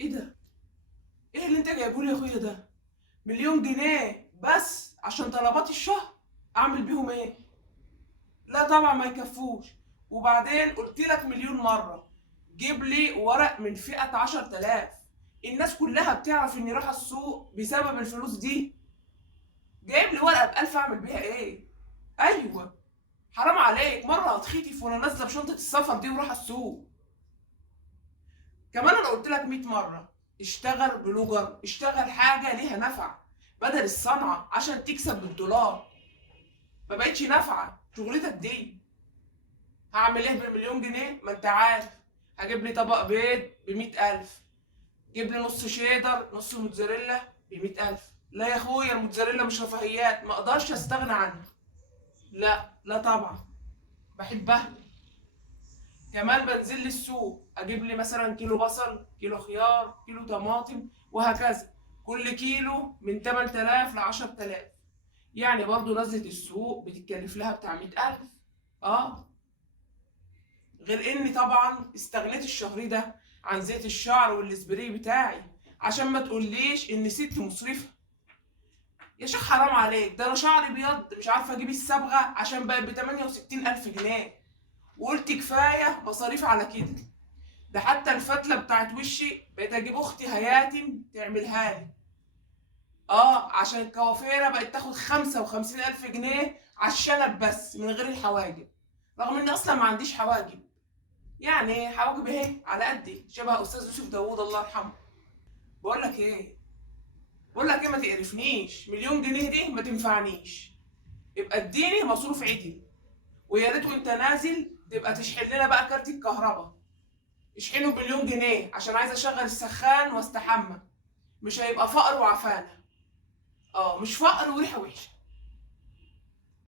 ايه ده؟ ايه اللي انت جايبه لي يا اخويا ده؟ مليون جنيه بس عشان طلبات الشهر؟ اعمل بيهم ايه؟ لا طبعا ما يكفوش. وبعدين قلت لك مليون مرة، جيب لي ورق من فئة 10,000. الناس كلها بتعرف اني رايحة السوق بسبب الفلوس دي. جايب لي ورقة ب1000 اعمل بيها ايه؟ ايوه، حرام عليك، مرة هتخيتي وانا نازلة بشنطة السفر دي ورايحة السوق. كمان انا قلت لك 100 مرة، اشتغل بلوجر، اشتغل حاجة ليها نفع بدل الصنعة عشان تكسب بالدولار. ما بقتش نافعة شغلتك دي. هعمل ايه بالمليون جنيه؟ ما انت عارف، هجيب لي طبق بيض ب100,000، جيب لي نص شيدر نص موتزاريلا ب100,000. لا يا اخويا، الموتزاريلا مش رفاهيات، ما اقدرش استغنى عنها. لا لا طبعا، بحبها. كمان بنزل لي السوق اجيب لي مثلا كيلو بصل، كيلو خيار، كيلو طماطم، وهكذا. كل كيلو من 8,000 ل 10,000. يعني برضو نزلة السوق بتتكلف لها بتاع 100,000. اه، غير اني طبعا استغنيت الشهر ده عن زيت الشعر والسبراي بتاعي، عشان ما تقوليش ان ست مصرفة. يا شيخ حرام عليك، ده انا شعري بيض مش عارفه اجيب الصبغه عشان بقت ب68,000 جنيه. وقلت كفايه مصاريف على كده. ده حتى الفتله بتاعت وشي بقيت اجيب اختي هياتم تعملها لي. اه، عشان الكوافيره بقت تاخد 55,000 جنيه على الشنب بس من غير الحواجب، رغم اني اصلا ما عنديش حواجب. يعني حواجب اهي على قدي شبه استاذ يوسف داوود الله يرحمه. بقول لك ايه، ما تقرفنيش، مليون جنيه دي ما تنفعنيش. يبقى اديني مصروف عدل، ويا ريت وانت نازل تبقى تشحن لنا بقى كارت الكهرباء. اشحنه بمليون جنيه عشان عايزه اشغل السخان واستحمى. مش هيبقى فقر وعفانه. اه، مش فقر وريحه وحشه.